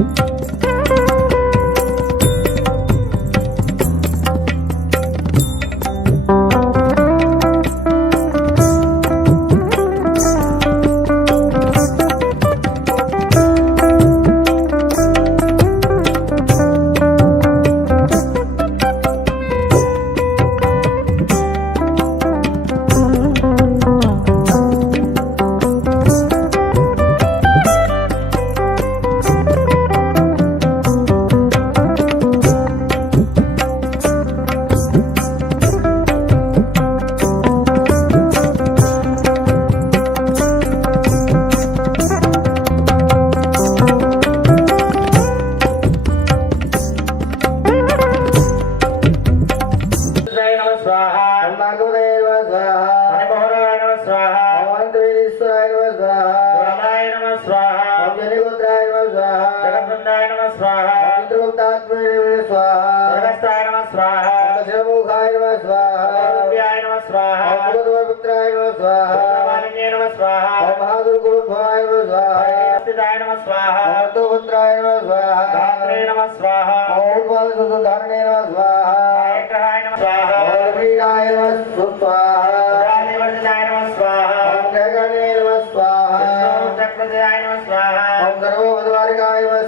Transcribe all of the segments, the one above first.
జయ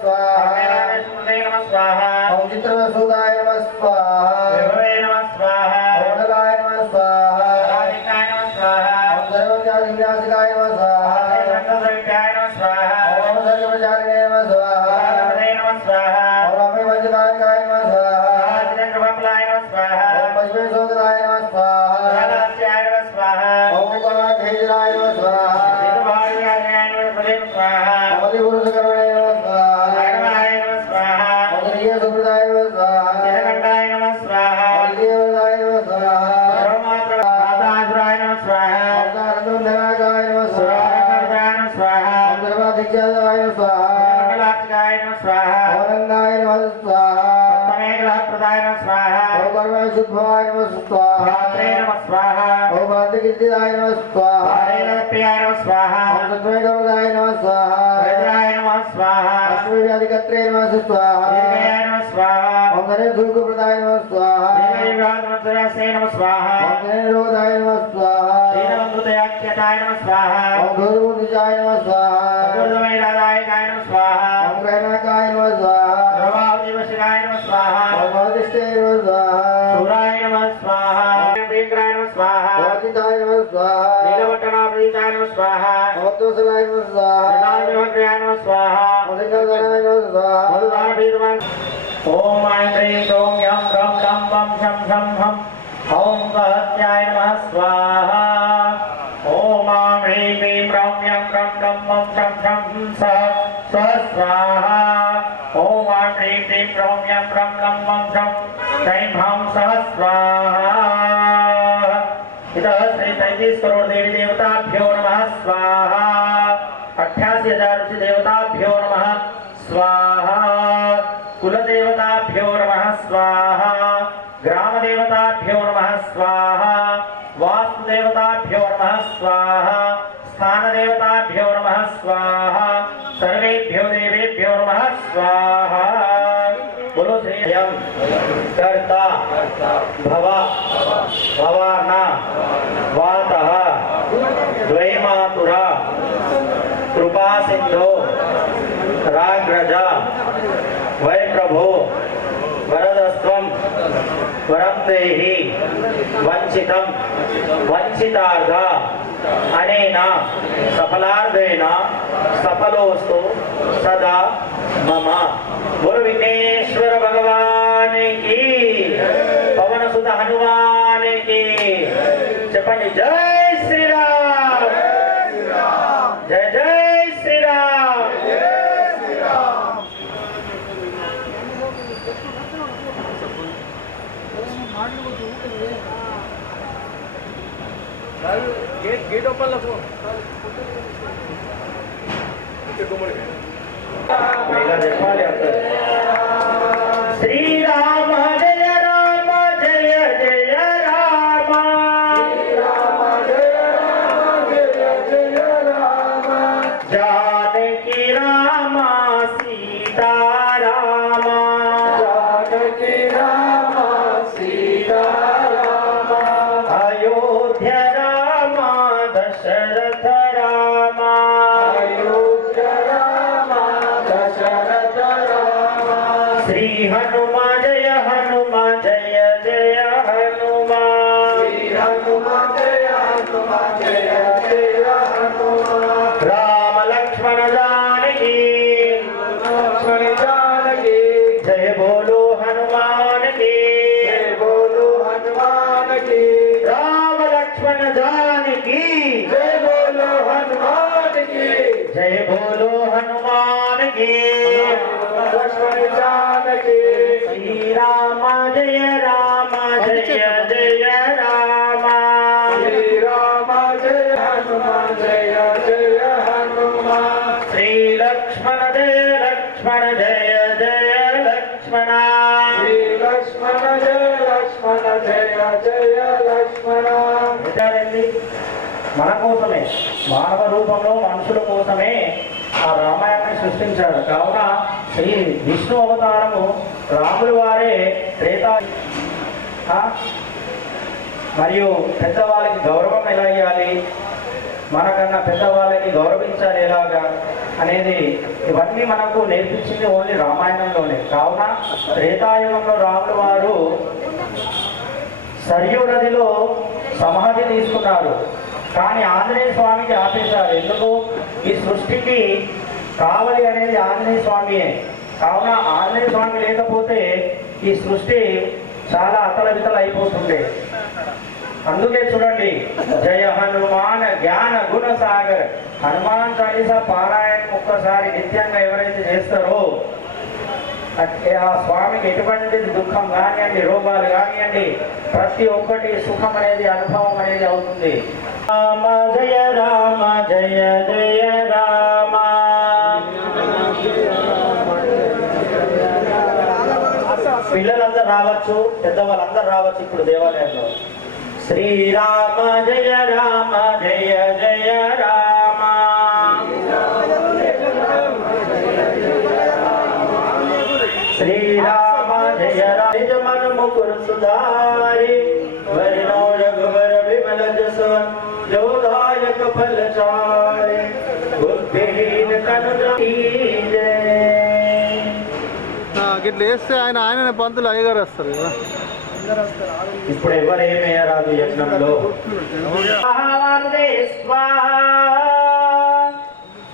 స్వాహ నమ స్వాహ. మంగళార్చకాయ నమ స్వాహ. ఓం రంగాయ నమ స్వాహ. నమ స్వాహ. కర్మశుద్ధాయ నమ స్వాహ. నమ స్వాహ. నమ స్వాహ. నమ స్వాహ. నమ స్వాహ. నమ స్వాహ. అశ్వీ వ్యాధికత్రే నమ స్వాహ దీర్ఘయాయ నమ స్వాహ ఓం గణేశ ధూకప్రదాయ నమ స్వాహ దీర్ఘయుగాత్మత్రయాసే నమ స్వాహ ఓం గణేశోదాయ నమ స్వాహ దీనబంధుతయాఖ్యతాయ నమ స్వాహ ఓం ధూర్భూతిజాయ నమ స్వాహ దుర్గమైరాదాయకాయ నమ స్వాహ ఓం గ్రహణకాయ నమ స్వాహ ధ్రువాదివశికాయ నమ స్వాహ ఓం భవతిష్ఠే నమ స్వాహ శూరాయ నమ స్వాహ ప్రియంకరాయ నమ స్వాహ ఓం నమ స్వాహ నీలవట్టనాప్రీతాయ నమ స్వాహ ఓం తులసిలాయ నమ స్వాహ ప్రధానవిభక్రియాయ నమ స్వాహ ఓం సింగళాయ నమ ओम ऐं ह्रीं ॐ यं रं तं वं शं शं हं ॐ नमः। स्वाहा। ओम आं ह्रीं ह्रीं रं यं रं तं वं शं शं सः स्वस्वाहा ॐ आं ह्रीं ह्रीं रं यं रं तं वं शं शं हं स्वाहा इतः श्री तैतीस करोड़ देवी देवताभ्यो नमः स्वाहा अठासी हज़ार ऋषि देवताभ्यो नमः। स्वाहा। स्वाहा। ग्रामदेवताभ्यो नमः स्वाहा। वास्तुदेवताभ्यो नमः स्वाहा। स्थानदेवताभ्यो नमः स्वाहा। सर्वेभ्यो देवेभ्यो नमः स्वाहा। बोलो श्री कर्ता। भव। भवान वातः। द्वैमातुरा। कृपा सिंधो राग्रज। वै प्रभो వరంతైః వంచితం వంచితార్థ అనేన సఫలార్థేన సఫలోస్తు సదా మమ. గురు విఘ్నేశ్వర భగవానికి పవనసుత హనుమానికి చెప్పండి జై. गेट गेट ओपन रखो ఇలా చెప్పాలి అందరూ శ్రీరామ జయ రామ జయ జయ రామ జానకి రామ సీతారామ అయోధ్య సృష్టించాడు కావున ఈ విష్ణు అవతారము రాములు వారే త్రేతా మరియు పెద్దవాళ్ళకి గౌరవం ఎలా ఇవ్వాలి మనకన్నా పెద్దవాళ్ళకి గౌరవించాలి ఎలాగా? అనేది ఇవన్నీ మనకు నేర్పించింది ఓన్లీ రామాయణంలోనే. కావున త్రేతాయుగంలో రాములు వారు సరియు నదిలో సమాధి తీసుకున్నారు. కానీ ఆంజనేయ స్వామికి ఆపేశారు. ఎందుకు? ఈ సృష్టికి కావలి అనేది ఆంజనేయ స్వామియే. కావున ఆంజనేయ స్వామి లేకపోతే ఈ సృష్టి చాలా అతలవితలు అయిపోతుండే అందుకే చూడండి జయ హనుమాన్ జ్ఞాన గుణ సాగర్ హనుమాన్ చాలీసా పారాయణం ఒక్కసారి నిత్యంగా ఎవరైతే చేస్తారో ఆ స్వామికి ఎటువంటి దుఃఖం కానివ్వండి రోగాలు కానివ్వండి ప్రతి ఒక్కటి సుఖం అనేది అనుభవం అనేది అవుతుంది. రామ జయ రామ జయ జయ రామ. పిల్లలందరూ రావచ్చు పెద్దవాళ్ళందరూ రావచ్చు ఇప్పుడు దేవాలయంలో. శ్రీరామ జయ రామ జయ జయ రామ. శ్రీరామ జయ రామ. మన ముకుర ఇట్లా వేస్తే ఆయన ఆయన పంతులు అయ్యగారు వస్తారు కదా. ఇప్పుడు ఎవరేమయ్యారాదు యజ్ఞంలో?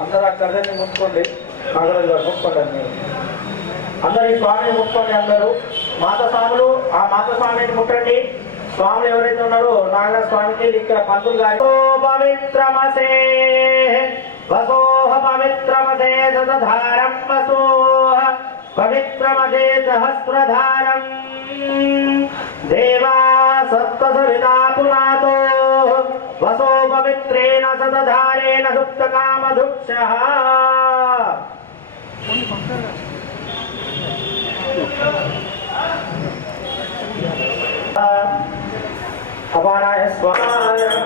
అందరు ఆ కర్రని ముట్టుకోండి. మగలు ముట్టుకోండి అన్ని. ఈ స్వామిని ముట్టుకోండి అందరూ. మాత స్వాములు ఆ మాత స్వామిని ముట్టండి. స్వాములు ఎవరైతే ఉన్నారో నాగరాజ స్వామికి ఇక్కడ పంతులు గారు పవిత్రమసే వసోహ పవిత్రమసే సదధారం వసోహ పవిత్రమదే సహస్రధారం దేవా సప్తసవితా పునాతో వసో పవిత్రేణ సతధారేణ సుప్తకామధుక్ష అపారాయ స్వారం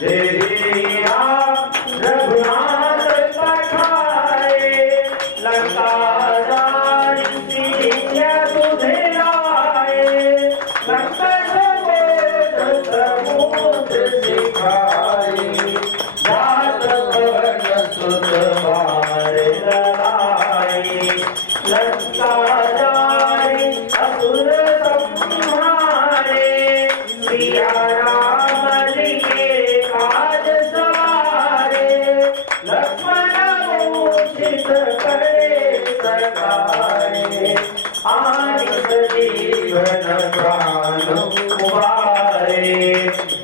Devi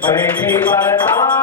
बड़े वाला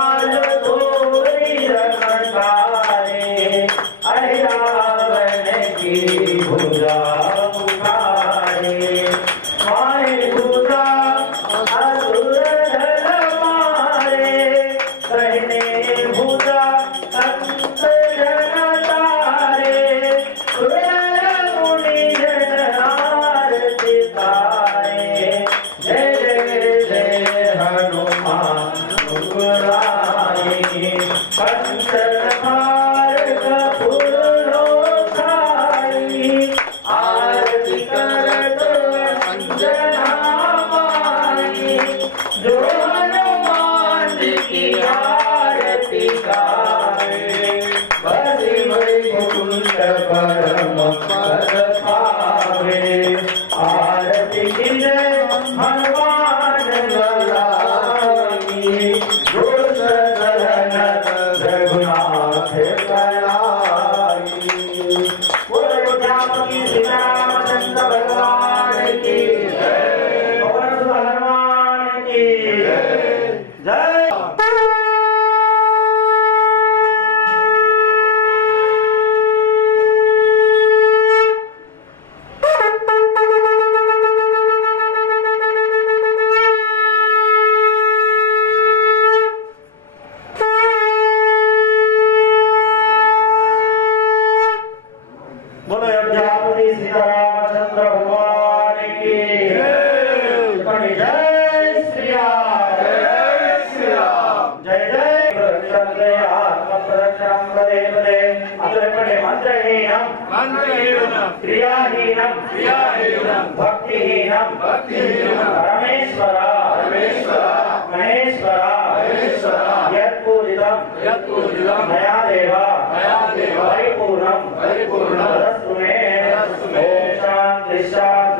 The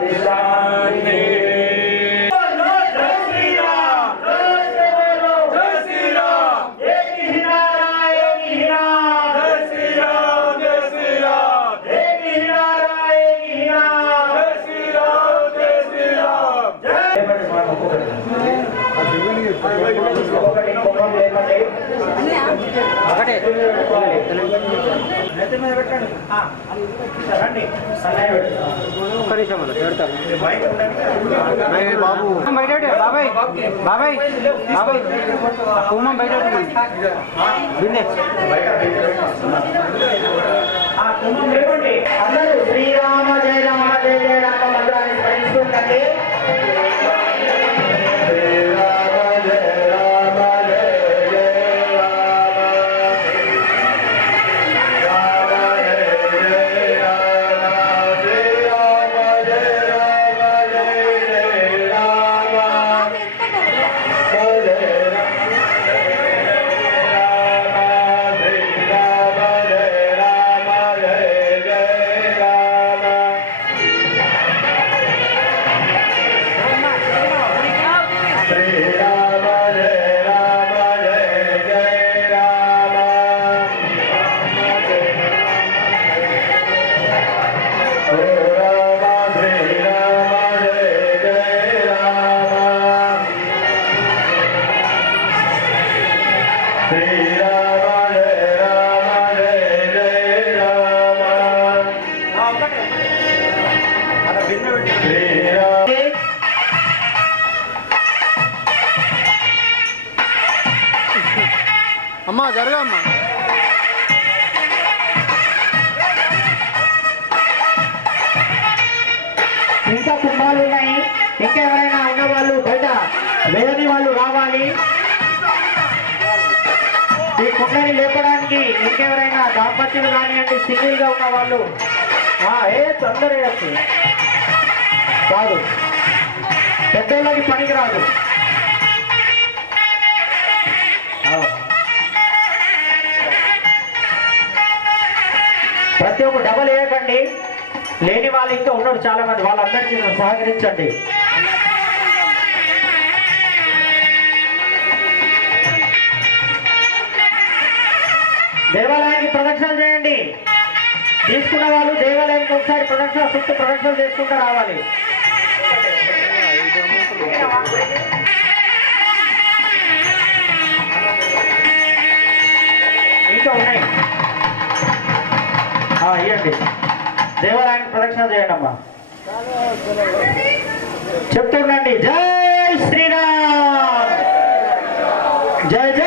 Amen. ఒక్క నిమిషం అన్న పెడతాను బాబు బయట బాబాయ్ బాబాయ్ బాబాయ్ కుమ్మం బయట శ్రీరామ కానివ్వండి సింగిల్గా ఉన్న వాళ్ళు ఏ తొందర కాదు. పెద్దోళ్ళకి పనికిరాదు. ప్రతి ఒక్క డబల్ వేయకండి. లేని వాళ్ళు ఇంకా ఉన్నారు చాలా మంది వాళ్ళందరికీ సహకరించండి. దేవాలయం ప్రదక్షిణ చేయండి. తీసుకున్న వాళ్ళు దేవాలయానికి ఒకసారి ప్రదక్షిణ చుట్టూ ప్రదక్షిణ చేసుకుంటూ రావాలి. ఇంకా ఉన్నాయి. ఇవ్వండి దేవాలయానికి ప్రదక్షిణ చేయండి అమ్మా చెప్తుండండి జై శ్రీరామ్! జై జై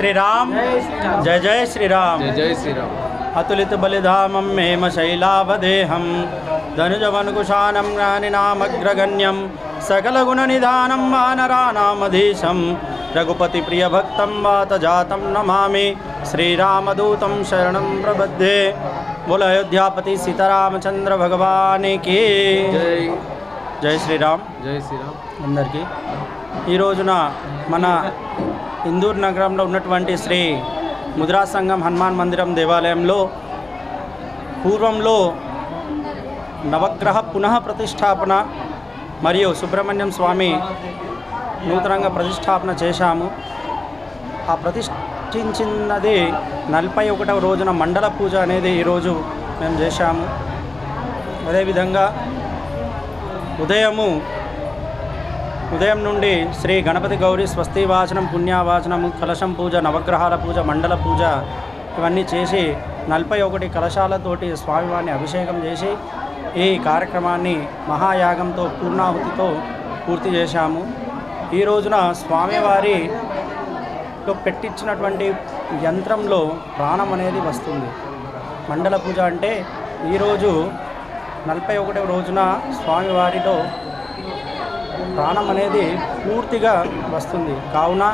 श्री राम जय जय श्री राम जय श्री राम अतुलित बलिधामं मेम शैलावदेहं। धनुजवनकुशानं रघुपति प्रिय भक्त वात जात नमा श्रीरामदूत शरण प्रबद्धे। बोल अयोध्यापति सीतारामचंद्र भगवान की। जय। జై శ్రీరామ్ జై अंदर की। रोजना मना ఇందూర్ నగరంలో ఉన్నటువంటి శ్రీ ముద్రా సంఘం హనుమాన్ మందిరం దేవాలయంలో పూర్వంలో నవగ్రహ పునః ప్రతిష్టాపన మరియు సుబ్రహ్మణ్యం స్వామి నూతనంగా ప్రతిష్టాపన చేశాము. ఆ ప్రతిష్ఠించినది నలభై ఒకటవ రోజున మండల పూజ అనేది ఈరోజు మేము చేశాము. అదేవిధంగా ఉదయము ఉదయం నుండి శ్రీ గణపతి గౌరి స్వస్తి వాచనం కలశం పూజ నవగ్రహాల పూజ మండల పూజ ఇవన్నీ చేసి నలభై ఒకటి కలశాలతోటి స్వామివారిని అభిషేకం చేసి ఈ కార్యక్రమాన్ని మహాయాగంతో పూర్ణాహుతితో పూర్తి చేశాము. ఈ రోజున స్వామివారిలో పెట్టించినటువంటి యంత్రంలో ప్రాణం అనేది వస్తుంది. మండల పూజ అంటే ఈరోజు నలభై ఒకటవ రోజున స్వామివారిలో ప్రాణం అనేది పూర్తిగా వస్తుంది. కావున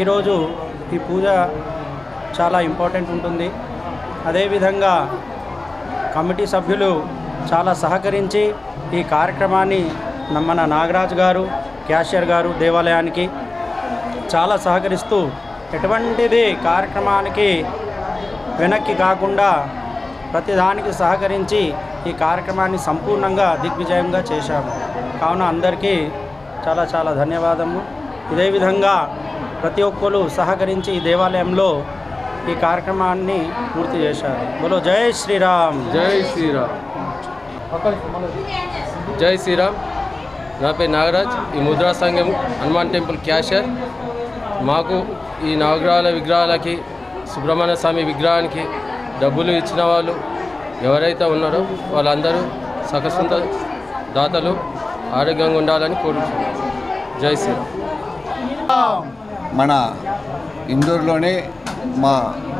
ఈరోజు ఈ పూజ చాలా ఇంపార్టెంట్ ఉంటుంది. అదేవిధంగా కమిటీ సభ్యులు చాలా సహకరించి ఈ కార్యక్రమాన్ని మన నాగరాజు గారు క్యాషియర్ గారు దేవాలయానికి చాలా సహకరిస్తూ ఎటువంటిది కార్యక్రమానికి వెనక్కి కాకుండా ప్రతిదానికి సహకరించి ఈ కార్యక్రమాన్ని సంపూర్ణంగా దిగ్విజయంగా చేశాము. కావున అందరికీ చాలా చాలా ధన్యవాదము. ఇదే విధంగా ప్రతి ఒక్కరు సహకరించి ఈ దేవాలయంలో ఈ కార్యక్రమాన్ని పూర్తి చేశారు. బలో జై శ్రీరామ్. జై శ్రీరామ్. జై శ్రీరామ్. నా పేరు నాగరాజ్. ఈ ముద్రా సంఘం హనుమాన్ టెంపుల్ క్యాషర్ మాకు ఈ నవగ్రహాల విగ్రహాలకి సుబ్రహ్మణ్య స్వామి విగ్రహానికి డబ్బులు ఇచ్చిన వాళ్ళు ఎవరైతే ఉన్నారో వాళ్ళందరూ సకసుంద దాతలు ఆరోగ్యంగా ఉండాలని కోరుతున్నాను జై శ్రీరామ్. మన ఇందూరులోనే మా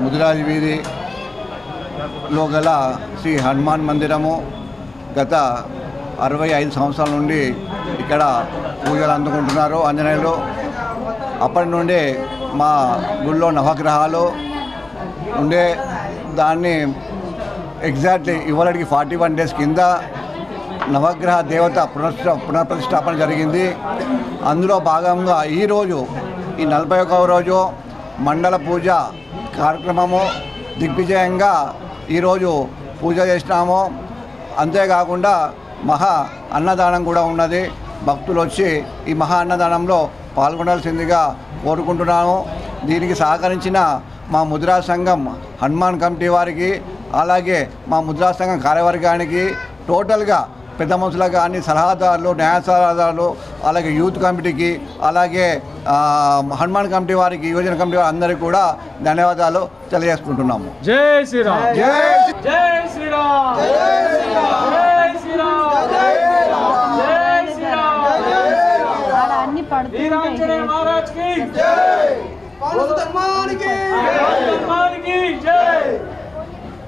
ముదిరాజు వీధిలో గల శ్రీ హనుమాన్ మందిరము గత అరవై ఐదు సంవత్సరాల నుండి ఇక్కడ పూజలు అందుకుంటున్నారు ఆంజనేయులు. అప్పటి నుండి మా గుళ్ళో నవగ్రహాలు ఉండే దాన్ని ఎగ్జాక్ట్లీ ఇవాళకి ఫార్టీ వన్ డేస్ కింద నవగ్రహ దేవత పునః పునఃప్రతిష్టాపన జరిగింది. అందులో భాగంగా ఈరోజు ఈ నలభై ఒకవ రోజు మండల పూజ కార్యక్రమము దిగ్విజయంగా ఈరోజు పూజ చేసినాము. అంతేకాకుండా మహా అన్నదానం కూడా ఉన్నది. భక్తులు వచ్చి ఈ మహా అన్నదానంలో పాల్గొనాల్సిందిగా కోరుకుంటున్నాము. దీనికి సహకరించిన మా ముద్రా సంఘం హనుమాన్ కమిటీ వారికి అలాగే మా ముద్రా సంఘం కార్యవర్గానికి టోటల్గా పెద్ద మనుషులకు కానీ సలహాదారులు న్యాయ సలహాదారులు అలాగే యూత్ కమిటీకి అలాగే హనుమాన్ కమిటీ వారికి యువజన కమిటీ వారి అందరికీ కూడా ధన్యవాదాలు తెలియజేసుకుంటున్నాము. జై శ్రీరామ్. జై జై శ్రీరామ్. జై శ్రీరామ్. జై శ్రీరామ్. జై శ్రీరామ్. జై శ్రీరామ్. అలా అన్ని పడుతుంటాయి మహారాజ్కి జై. ధర్మానికి